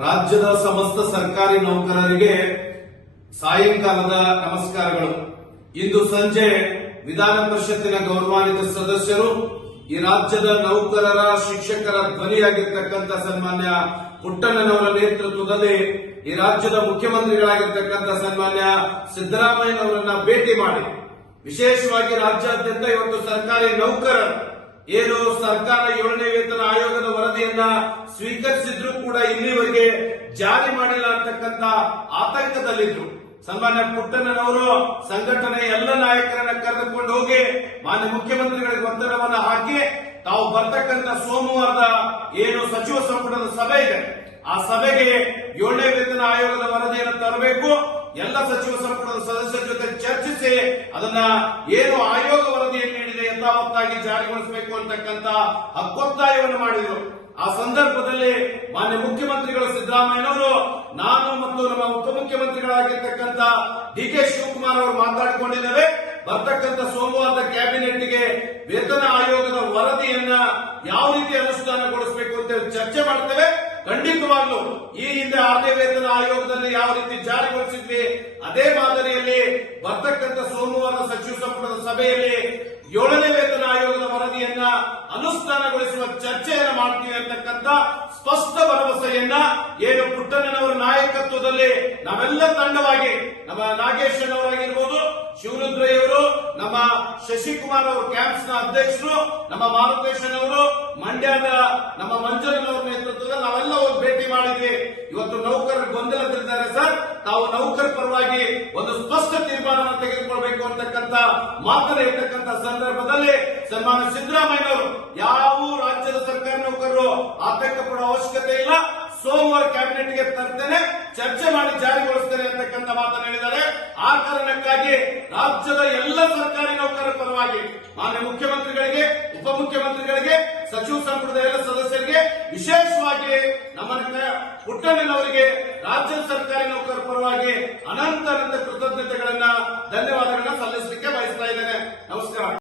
ರಾಜ್ಯದ ಸಮಸ್ತ ಸರ್ಕಾರಿ ನೌಕರರಿಗೆ ಸಾಯಂಕಾಲದ ನಮಸ್ಕಾರಗಳು. ಇಂದು ಸಂಜೆ ವಿಧಾನ ಪರಿಷತ್ತಿನ ಗೌರವಾನ್ವಿತ ಸದಸ್ಯರು, ಈ ರಾಜ್ಯದ ನೌಕರರ ಶಿಕ್ಷಕರ ಧ್ವನಿಯಾಗಿರ್ತಕ್ಕಂಥ ಸನ್ಮಾನ್ಯ ಪುಟ್ಟಣ್ಣನವರ ನೇತೃತ್ವದಲ್ಲಿ ಈ ರಾಜ್ಯದ ಮುಖ್ಯಮಂತ್ರಿಗಳಾಗಿರ್ತಕ್ಕಂಥ ಸನ್ಮಾನ್ಯ ಸಿದ್ದರಾಮಯ್ಯನವರನ್ನ ಭೇಟಿ ಮಾಡಿ. ವಿಶೇಷವಾಗಿ ರಾಜ್ಯಾದ್ಯಂತ ಇವತ್ತು ಸರ್ಕಾರಿ ನೌಕರರು, ಏನು ಸರ್ಕಾರ ಏಳನೇ ವರದಿಯನ್ನ ಸ್ವೀಕರಿಸಿದ್ರು ಕೂಡ ಇಲ್ಲಿವರೆಗೆ ಜಾರಿ ಮಾಡಿಲ್ಲ ಅಂತಕ್ಕಂತ ಆತಂಕದಲ್ಲಿದ್ರು. ಸನ್ಮಾನ್ಯ ಪುಟ್ಟಣ್ಣನವರು ಸಂಘಟನೆ ಎಲ್ಲ ನಾಯಕರನ್ನ ಕರೆದುಕೊಂಡು ಹೋಗಿ ಮಾನ್ಯ ಮುಖ್ಯಮಂತ್ರಿಗಳಿಗೆ ಒತ್ತಡವನ್ನು ಹಾಕಿ ತಾವು ಬರ್ತಕ್ಕಂತ ಸೋಮವಾರದ ಏನು ಸಚಿವ ಸಂಪುಟದ ಸಭೆ ಇದೆ. ಆ ಸಭೆಗೆ ಏಳನೇ ವೇತನ ಆಯೋಗದ ವರದಿಯನ್ನು ತರಬೇಕು. ಎಲ್ಲ ಸಚಿವ ಸಂಪುಟದ ಸದಸ್ಯರ ಜೊತೆ ಚರ್ಚಿಸಿ ಅದನ್ನ ಏನು ಆಯೋಗ ನೀಡಿದೆ ಯಥಾವತ್ತಾಗಿ ಜಾರಿಗೊಳಿಸಬೇಕು ಅಂತಕ್ಕಂತ ಹಕ್ಕೊತ್ತಾಯವನ್ನು ಮಾಡಿದರು. ಆ ಸಂದರ್ಭದಲ್ಲಿ ಮಾನ್ಯ ಮುಖ್ಯಮಂತ್ರಿಗಳು ಸಿದ್ದರಾಮಯ್ಯನವರು, ನಾನು ಮತ್ತು ನಮ್ಮ ಉಪಮುಖ್ಯಮಂತ್ರಿಗಳಾಗಿರ್ತಕ್ಕಂಥ ಡಿ ಕೆ ಶಿವಕುಮಾರ್ ಅವರು ಮಾತಾಡಿಕೊಂಡಿದ್ದೇವೆ. ಬರ್ತಕ್ಕಂತ ಸೋಮವಾರದ ಕ್ಯಾಬಿನೆಟ್ಗೆ ವೇತನ ಆಯೋಗದ ವರದಿಯನ್ನ ಯಾವ ರೀತಿ ಅನುಷ್ಠಾನಗೊಳಿಸಬೇಕು ಅಂತ ಚರ್ಚೆ ಮಾಡ್ತೇವೆ. ಖಂಡಿತವಾಗ್ಲೂ ಈ ಹಿಂದೆ ಆದ್ಯ ವೇತನ ಆಯೋಗದಲ್ಲಿ ಯಾವ ರೀತಿ ಜಾರಿಗೊಳಿಸಿದ್ವಿ, ಅದೇ ಮಾದರಿಯಲ್ಲಿ ಬರ್ತಕ್ಕಂಥ ಸೋಮವಾರ ಸಚಿವ ಸಂಪುಟದ ಸಭೆಯಲ್ಲಿ ಏಳನೇ ವೇತನ ಆಯೋಗದ ವರದಿಯನ್ನ ಅನುಷ್ಠಾನಗೊಳಿಸುವ ಚರ್ಚೆಯನ್ನು ಮಾಡ್ತೀವಿ ಅಂತಕ್ಕಂಥ ಸ್ಪಷ್ಟ ಭರವಸೆಯನ್ನ ಏನು ಪುಟ್ಟಣ್ಣನವರ ನಾಯಕತ್ವದಲ್ಲಿ ನಾವೆಲ್ಲ ತಂಡವಾಗಿ ನಮ್ಮ ನಾಗೇಶನವರಾಗಿರ್ಬೋದು ಶಿವರುದ್ರಯ್ಯವರು, ನಮ್ಮ ಶಶಿಕುಮಾರ್ ಅವರು ಕ್ಯಾಂಪ್ಸ್ನ ಅಧ್ಯಕ್ಷರು, ನಮ್ಮ ಮಾರುತೇಶನವರು ಮಂಡ್ಯದ ನಮ್ಮ ಮಂಜನವರ ನೇತೃತ್ವದಲ್ಲಿ ನಾವೆಲ್ಲ ಹೋಗಿ ಭೇಟಿ ಮಾಡಿದ್ವಿ ಇವತ್ತು ನೌಕರರು ಗೊಂದಲದಲ್ಲಿದ್ದಾರೆ ಸರ್ ತಾವು ನೌಕರ ಪರವಾಗಿ ಒಂದು ಸ್ಪಷ್ಟ ತೀರ್ಮಾನವನ್ನು ತೆಗೆದುಕೊಳ್ಬೇಕು ಅಂತಕ್ಕಂಥ ಇರ್ತಕ್ಕಂಥ ಸಂದರ್ಭದಲ್ಲಿ ಸನ್ಮಾನ್ಯ ಸಿದ್ದರಾಮಯ್ಯನವರು ಯಾವ ರಾಜ್ಯದ ಸರ್ಕಾರಿ ನೌಕರರು ಆತಂಕ ಪಡುವ ಅವಶ್ಯಕತೆ ಇಲ್ಲ. ಸೋಮವಾರ ಕ್ಯಾಬಿನೆಟ್ಗೆ ತರ್ತೇನೆ. ಚರ್ಚೆ ಮಾಡಿ ಜಾರಿಗೊಳಿಸ್ತೇನೆ ಅಂತಕ್ಕಂಥ ಮಾತನ್ನು ಹೇಳಿದ್ದಾರೆ. ಆ ಕಾರಣಕ್ಕಾಗಿ ರಾಜ್ಯದ ಎಲ್ಲ ಸರ್ಕಾರಿ ನೌಕರರ ಪರವಾಗಿ ಮಾನ್ಯ ಮುಖ್ಯಮಂತ್ರಿಗಳಿಗೆ, ಉಪಮುಖ್ಯಮಂತ್ರಿಗಳಿಗೆ, ಸಚಿವ ಸಂಪುಟದ ಎಲ್ಲ ಸದಸ್ಯರಿಗೆ ವಿಶೇಷವಾಗಿ ನಮ್ಮ ಪುಟ್ಟಣ್ಣನವರಿಗೆ ರಾಜ್ಯ ಸರ್ಕಾರಿ ನೌಕರರ ಪರವಾಗಿ ಅನಂತ ಅನಂತ ಕೃತಜ್ಞತೆಗಳನ್ನ ಧನ್ಯವಾದಗಳು